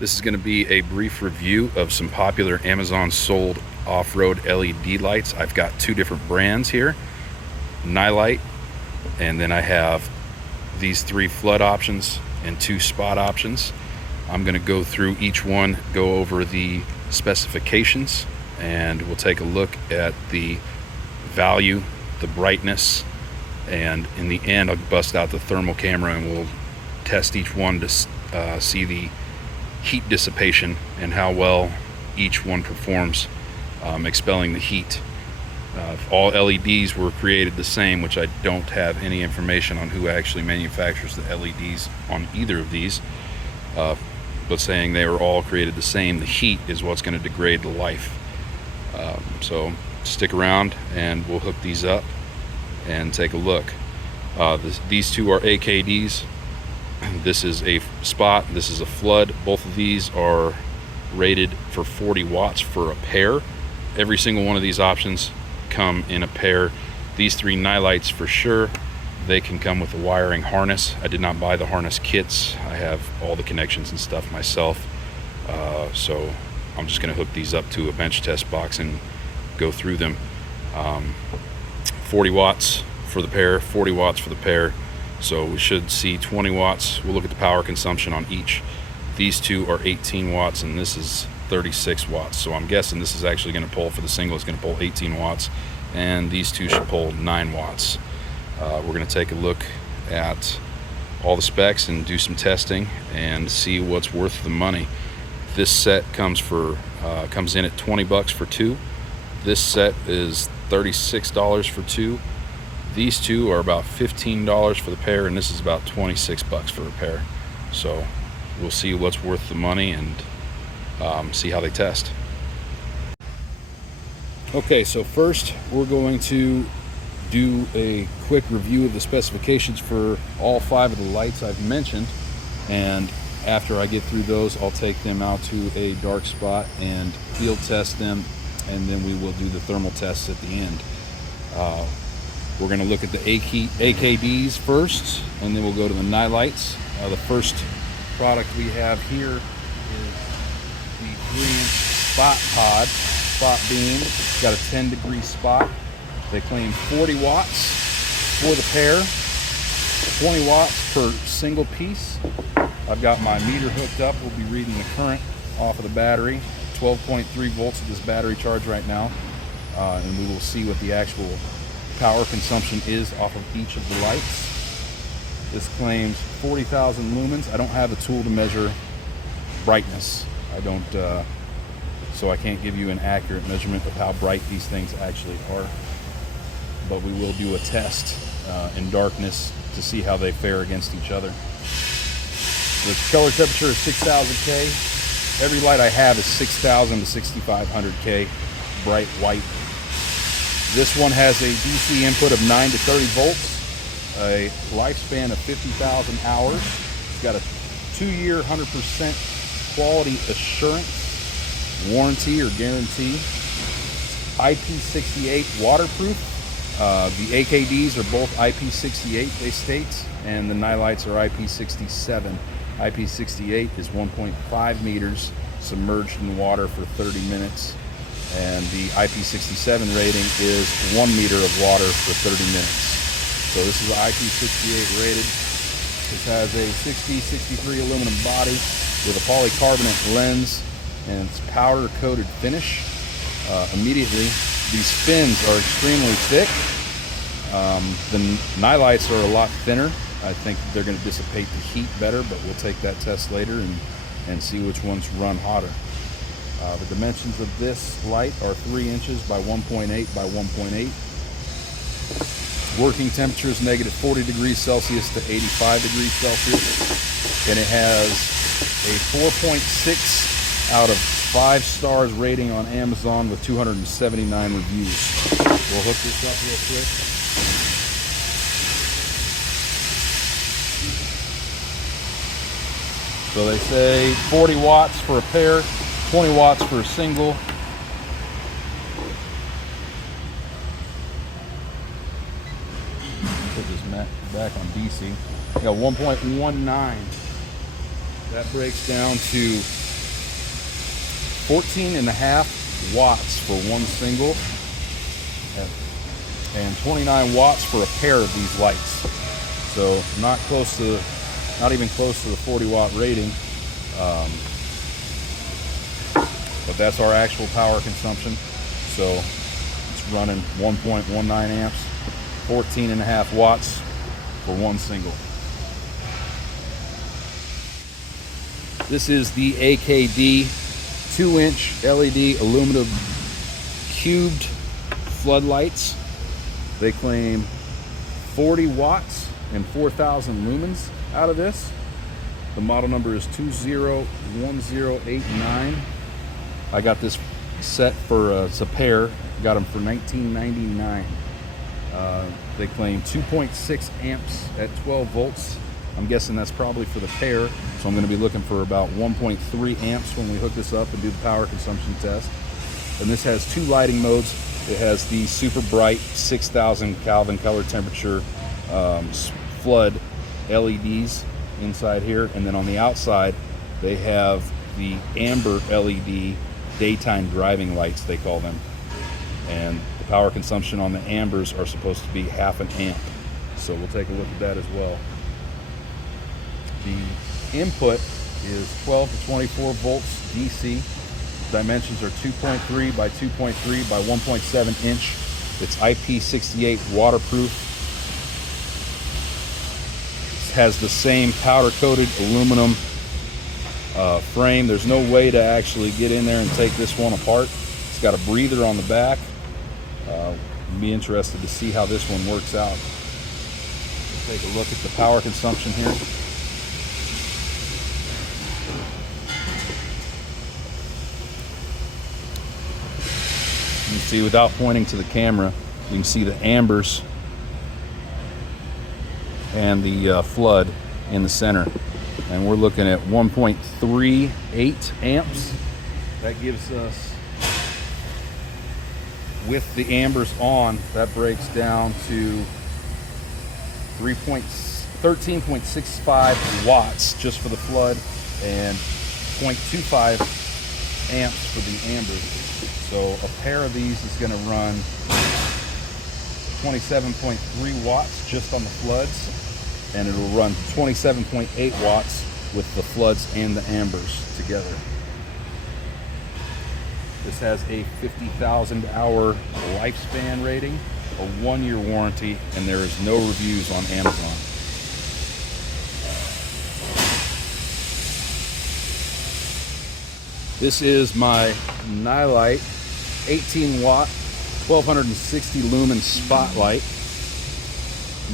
This is going to be a brief review of some popular Amazon sold off-road LED lights. I've got two different brands here, Nilight, and then I have these three flood options and two spot options. I'm going to go through each one, go over the specifications, and we'll take a look at the value, the brightness, and in the end I'll bust out the thermal camera and we'll test each one to see the heat dissipation and how well each one performs expelling the heat. All LEDs were created the same, which I don't have any information on who actually manufactures the LEDs on either of these, but saying they were all created the same, the heat is what's going to degrade the life. So stick around and we'll hook these up and take a look. These two are AKDs. This is a spot, this is a flood. Both of these are rated for 40 watts for a pair. Every single one of these options come in a pair. These three Nilights for sure, they can come with a wiring harness. I did not buy the harness kits. I have all the connections and stuff myself. So I'm just gonna hook these up to a bench test box and go through them. 40 watts for the pair, 40 watts for the pair. So we should see 20 watts. We'll look at the power consumption on each. These two are 18 watts and this is 36 watts. So I'm guessing this is actually going to pull, for the single, it's going to pull 18 watts. And these two should pull 9 watts. We're going to take a look at all the specs and do some testing and see what's worth the money. This set comes in at 20 bucks for two. This set is $36 for two. These two are about $15 for the pair, and this is about 26 bucks for a pair. So we'll see what's worth the money and see how they test. Okay, so first we're going to do a quick review of the specifications for all 5 of the lights I've mentioned, and after I get through those I'll take them out to a dark spot and field test them, and then we will do the thermal tests at the end. We're going to look at the AKDs first, and then we'll go to the Nilights. The first product we have here is the 3-inch spot pod, spot beam. It's got a 10-degree spot. They claim 40 watts for the pair, 20 watts per single piece. I've got my meter hooked up. We'll be reading the current off of the battery. 12.3 volts of this battery charge right now, and we will see what the actual power consumption is off of each of the lights. This claims 40,000 lumens. I don't have a tool to measure brightness. So I can't give you an accurate measurement of how bright these things actually are. But we will do a test in darkness to see how they fare against each other. The color temperature is 6,000 K. Every light I have is 6,000 to 6,500 K, bright white. This one has a DC input of 9 to 30 volts, a lifespan of 50,000 hours. It's got a 2-year, 100% quality assurance warranty or guarantee. IP68 waterproof. The AKDs are both IP68, they state, and the Nilights are IP67. IP68 is 1.5 meters submerged in water for 30 minutes. And the IP67 rating is 1 meter of water for 30 minutes. So this is IP68 rated. This has a 6063 aluminum body with a polycarbonate lens, and it's powder coated finish. Immediately, these fins are extremely thick. The Nilights are a lot thinner. I think they're going to dissipate the heat better, but we'll take that test later and see which ones run hotter. The dimensions of this light are 3 inches by 1.8 by 1.8. Working temperature is negative 40 degrees Celsius to 85 degrees Celsius. And it has a 4.6 out of 5 stars rating on Amazon with 279 reviews. We'll hook this up real quick. So they say 40 watts for a pair, 20 watts for a single. Put this back on DC. We got 1.19. That breaks down to 14.5 watts for one single, and 29 watts for a pair of these lights. So not even close to the 40 watt rating. But that's our actual power consumption. So it's running 1.19 amps, 14.5 watts for one single. This is the AKD 2-inch LED aluminum cubed floodlights. They claim 40 watts and 4,000 lumens out of this. The model number is 201089. I got this set for it's a pair. Got them for $19.99. They claim 2.6 amps at 12 volts. I'm guessing that's probably for the pair, so I'm going to be looking for about 1.3 amps when we hook this up and do the power consumption test. And this has two lighting modes. It has the super bright 6,000 Kelvin color temperature flood LEDs inside here, and then on the outside they have the amber LED daytime driving lights, they call them. And the power consumption on the ambers are supposed to be 0.5 amp. So we'll take a look at that as well. The input is 12 to 24 volts DC. Dimensions are 2.3 by 2.3 by 1.7 inch. It's IP68 waterproof. It has the same powder-coated aluminum frame. There's no way to actually get in there and take this one apart. It's got a breather on the back. I'll be interested to see how this one works out. Let's take a look at the power consumption here. You can see, without pointing to the camera, you can see the ambers and the flood in the center. And we're looking at 1.38 amps. That gives us, with the ambers on, that breaks down to 13.65 watts just for the flood, and 0.25 amps for the ambers. So a pair of these is going to run 27.3 watts just on the floods, and it'll run 27.8 watts with the floods and the ambers together. This has a 50,000 hour lifespan rating, a 1-year warranty, and there is no reviews on Amazon. This is my Nilight 18 watt 1260 lumen spotlight.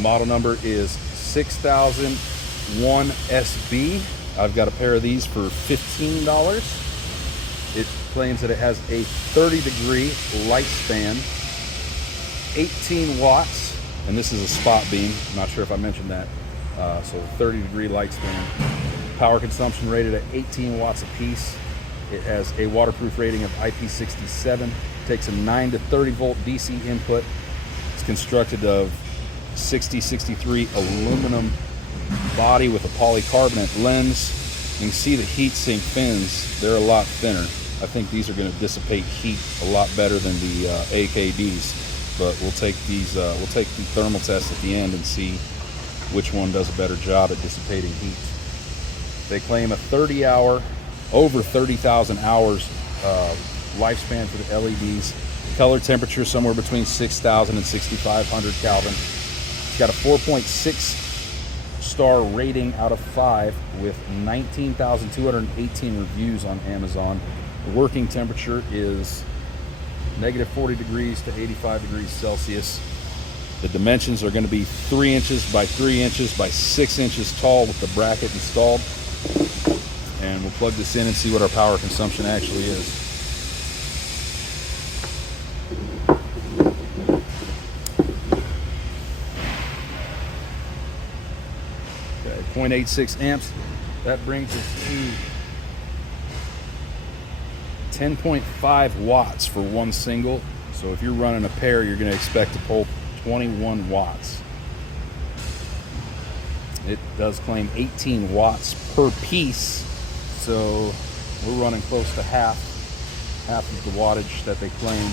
Model number is 6001 SB. I've got a pair of these for $15. It claims that it has a 30-degree light span, 18 watts, and this is a spot beam. I'm not sure if I mentioned that. So 30-degree light span. Power consumption rated at 18 watts apiece. It has a waterproof rating of IP67. Takes a 9 to 30 volt DC input. It's constructed of 6063 aluminum body with a polycarbonate lens. You can see the heat sink fins. They're a lot thinner. I think these are going to dissipate heat a lot better than the AKDs. But we'll take these. We'll take the thermal test at the end and see which one does a better job at dissipating heat. They claim a 30-hour, over 30,000 hours lifespan for the LEDs. Color temperature somewhere between 6,000 and 6,500 Kelvin. It's got a 4.6 star rating out of 5 with 19,218 reviews on Amazon. The working temperature is negative 40 degrees to 85 degrees Celsius. The dimensions are going to be 3 inches by 3 inches by 6 inches tall with the bracket installed. And we'll plug this in and see what our power consumption actually is. Okay, 0.86 amps. That brings us to 10.5 watts for one single. So if you're running a pair, you're going to expect to pull 21 watts. It does claim 18 watts per piece. So we're running close to half. half of the wattage that they claim.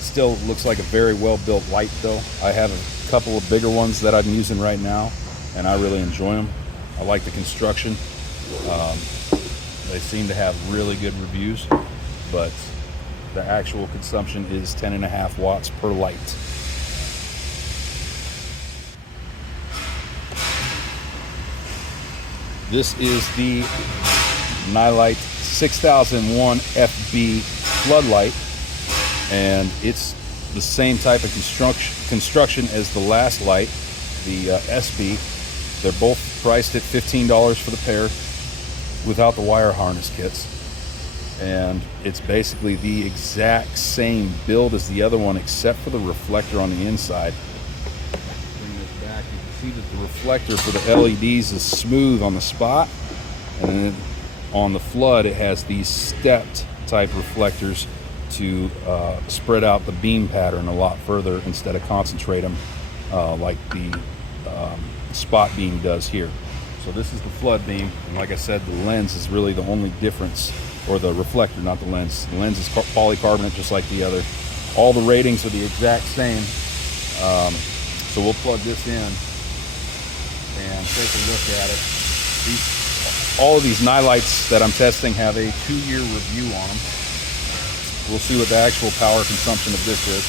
Still looks like a very well built light though. I have a couple of bigger ones that I'm using right now, and I really enjoy them. I like the construction. They seem to have really good reviews, but the actual consumption is 10.5 watts per light. This is the Nilight 6001 FB floodlight, and it's the same type of construction as the last light, the SB. They're both priced at $15 for the pair without the wire harness kits, and it's basically the exact same build as the other one except for the reflector on the inside. Bring this back, you can see that the reflector for the LEDs is smooth on the spot, and then on the flood it has these stepped type reflectors to spread out the beam pattern a lot further instead of concentrate them like the spot beam does here. So this is the flood beam, and like I said, the lens is really the only difference, or the reflector, not the lens. The lens is polycarbonate just like the other. All the ratings are the exact same. So we'll plug this in and take a look at it. All of these Nilights that I'm testing have a 2-year review on them. We'll see what the actual power consumption of this is.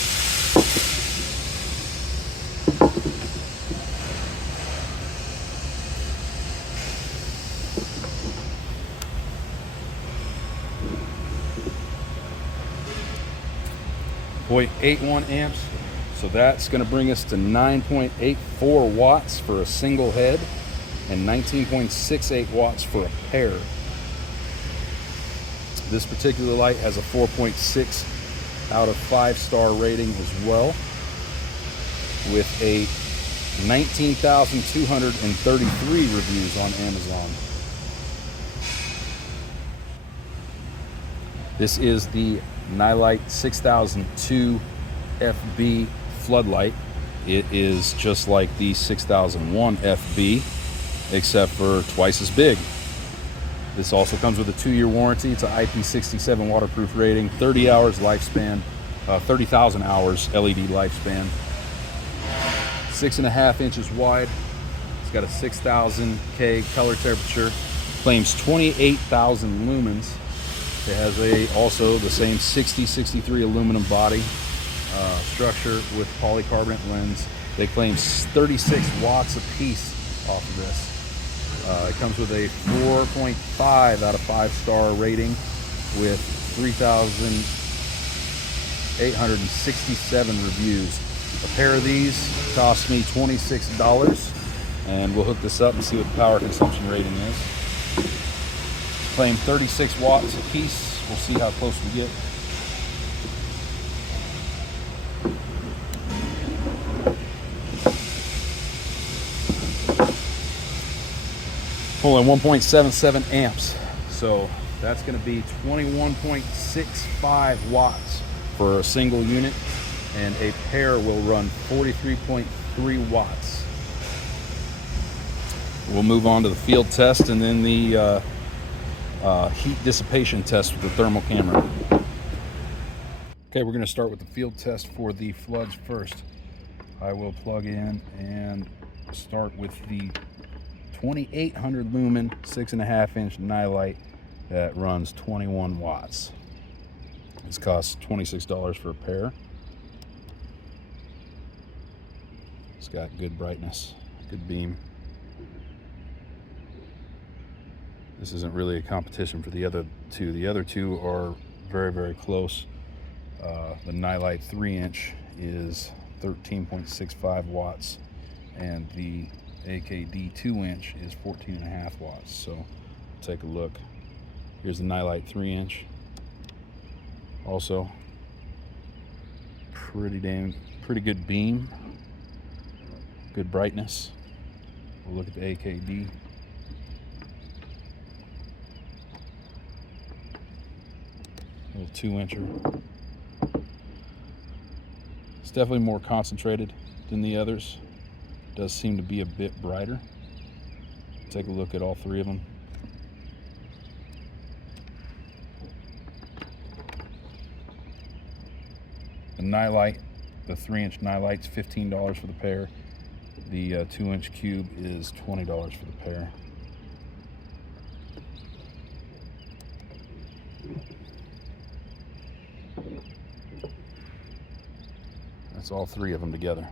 0.81 amps, so that's going to bring us to 9.84 watts for a single head and 19.68 watts for a pair. This particular light has a 4.6 out of 5-star rating as well, with a 19,233 reviews on Amazon. This is the Nilight 6002 FB floodlight. It is just like the 6001 FB, except for twice as big. This also comes with a 2-year warranty. It's an IP67 waterproof rating, 30 hours lifespan, 30,000 hours LED lifespan. 6.5 inches wide. It's got a 6,000 K color temperature. Claims 28,000 lumens. It has also the same 6063 aluminum body structure with polycarbonate lens. They claim 36 watts a piece off of this. It comes with a 4.5 out of 5-star rating with 3,867 reviews. A pair of these cost me $26, and we'll hook this up and see what the power consumption rating is. Claim 36 watts a piece. We'll see how close we get. Pulling 1.77 amps, so that's going to be 21.65 watts for a single unit, and a pair will run 43.3 watts. We'll move on to the field test and then the heat dissipation test with the thermal camera. Okay, we're going to start with the field test for the floods first. I will plug in and start with the 2800 lumen 6.5 inch Nilight that runs 21 watts. This costs $26 for a pair. It's got good brightness, good beam. This isn't really a competition for the other two. The other two are very, very close. The Nilight 3-inch is 13.65 watts, and the AKD 2-inch is 14.5 watts. So take a look. Here's the Nilight 3-inch. Also pretty good beam, good brightness. We'll look at the AKD. Little 2-incher. It's definitely more concentrated than the others. Does seem to be a bit brighter. Take a look at all three of them. The Nilight, the 3-inch Nilight's $15 for the pair. The 2-inch cube is $20 for the pair. That's all 3 of them together.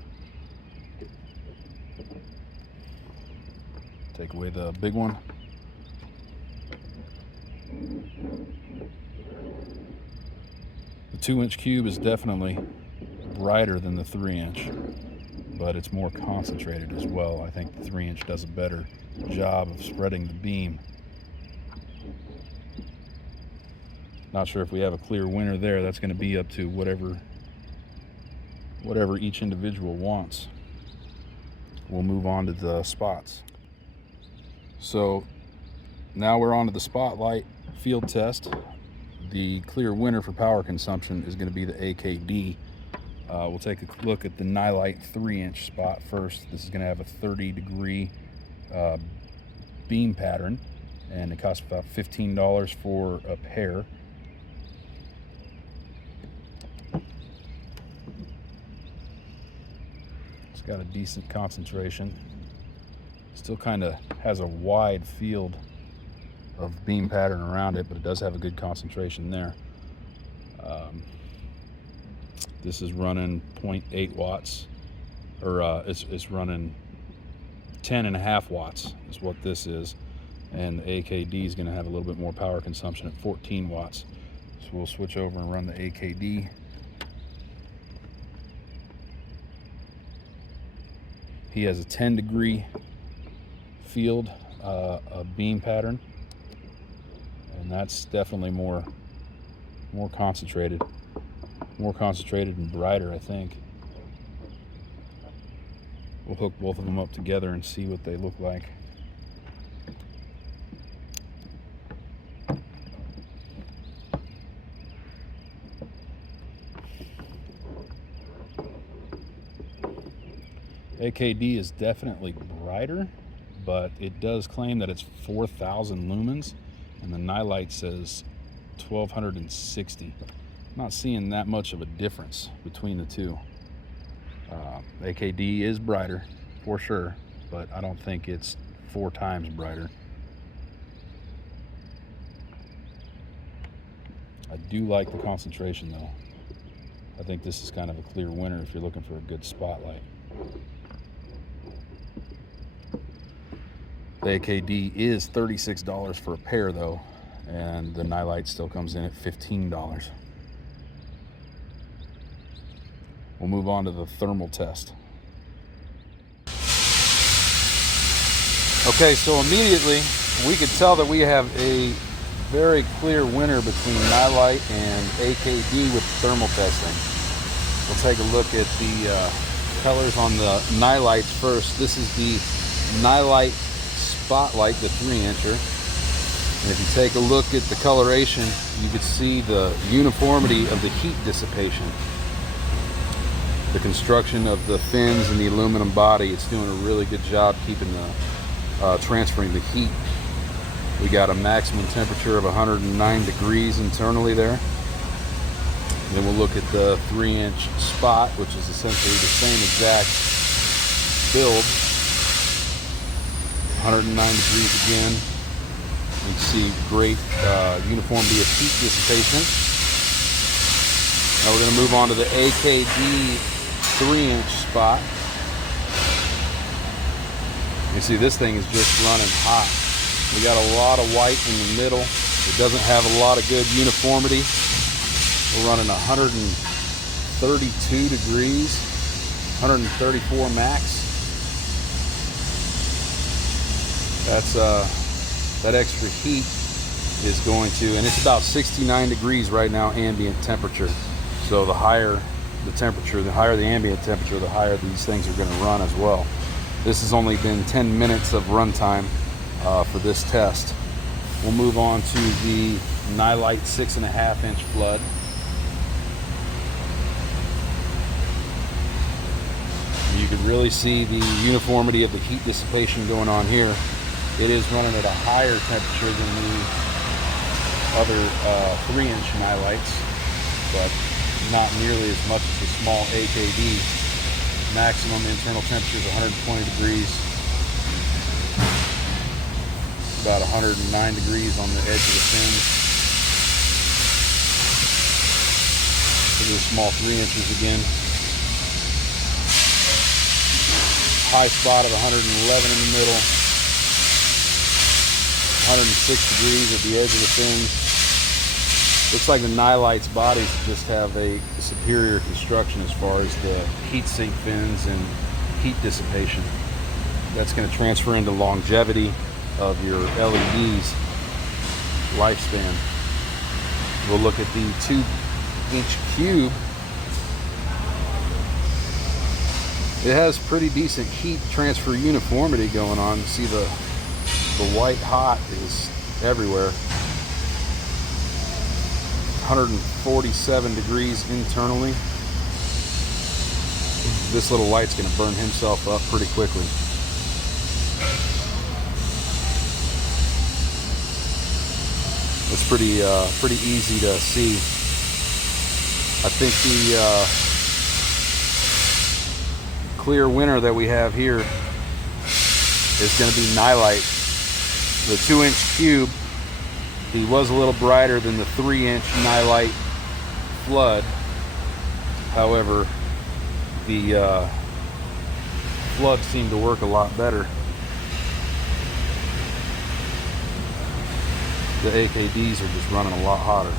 Take away the big one. The 2-inch cube is definitely brighter than the 3-inch, but it's more concentrated as well. I think the 3-inch does a better job of spreading the beam. Not sure if we have a clear winner there. That's going to be up to whatever each individual wants. We'll move on to the spots. So now we're on to the spotlight field test. The clear winner for power consumption is going to be the AKD. We'll take a look at the Nilight 3-inch spot first. This is going to have a 30-degree beam pattern, and it costs about $15 for a pair. It's got a decent concentration. Still kind of has a wide field of beam pattern around it, but it does have a good concentration there. This is running 0.8 watts, or it's running 10.5 watts is what this is, and the AKD is going to have a little bit more power consumption at 14 watts. So we'll switch over and run the AKD. He has a 10-degree field, a beam pattern, and that's definitely more concentrated and brighter, I think. We'll hook both of them up together and see what they look like. AKD is definitely brighter, but it does claim that it's 4,000 lumens, and the Nilight says 1,260. Not seeing that much of a difference between the two. AKD is brighter for sure, but I don't think it's 4 times brighter. I do like the concentration though. I think this is kind of a clear winner if you're looking for a good spotlight. The AKD is $36 for a pair though, and the Nilight still comes in at $15. We'll move on to the thermal test. Okay, so immediately we could tell that we have a very clear winner between Nilight and AKD with thermal testing. We'll take a look at the colors on the Nilights first. This is the Nilight Spotlight, the 3-incher. And if you take a look at the coloration, you can see the uniformity of the heat dissipation. The construction of the fins and the aluminum body, it's doing a really good job keeping the transferring the heat. We got a maximum temperature of 109 degrees internally there. Then we'll look at the 3-inch spot, which is essentially the same exact build. 109 degrees again. You can see great uniformity of heat dissipation. Now we're going to move on to the AKD 3-inch spot. You see this thing is just running hot. We got a lot of white in the middle. It doesn't have a lot of good uniformity. We're running 132 degrees, 134 max. That's that extra heat is going to, and it's about 69 degrees right now ambient temperature. So the higher the temperature, the higher the ambient temperature, the higher these things are going to run as well. This has only been 10 minutes of runtime for this test. We'll move on to the Nilight 6.5-inch flood. You can really see the uniformity of the heat dissipation going on here. It is running at a higher temperature than the other 3-inch Nilights, but not nearly as much as the small AKD. Maximum internal temperature is 120 degrees. About 109 degrees on the edge of the fins. Look at the small 3 inches again. High spot of 111 in the middle. 106 degrees at the edge of the fins. Looks like the Nilight's bodies just have a superior construction as far as the heat sink fins and heat dissipation. That's going to transfer into longevity of your LED's lifespan. We'll look at the 2-inch cube. It has pretty decent heat transfer uniformity going on. You see the white hot is everywhere. 147 degrees internally. This little light's going to burn himself up pretty quickly. It's pretty easy to see. I think the clear winner that we have here is going to be Nilight. The 2-inch cube, he was a little brighter than the 3-inch Nilight flood. However, the flood seemed to work a lot better. The AKDs are just running a lot hotter.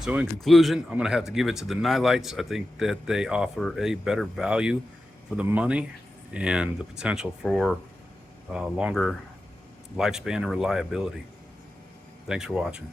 So in conclusion, I'm going to have to give it to the Nilights. I think that they offer a better value for the money and the potential for longer lifespan and reliability. Thanks for watching.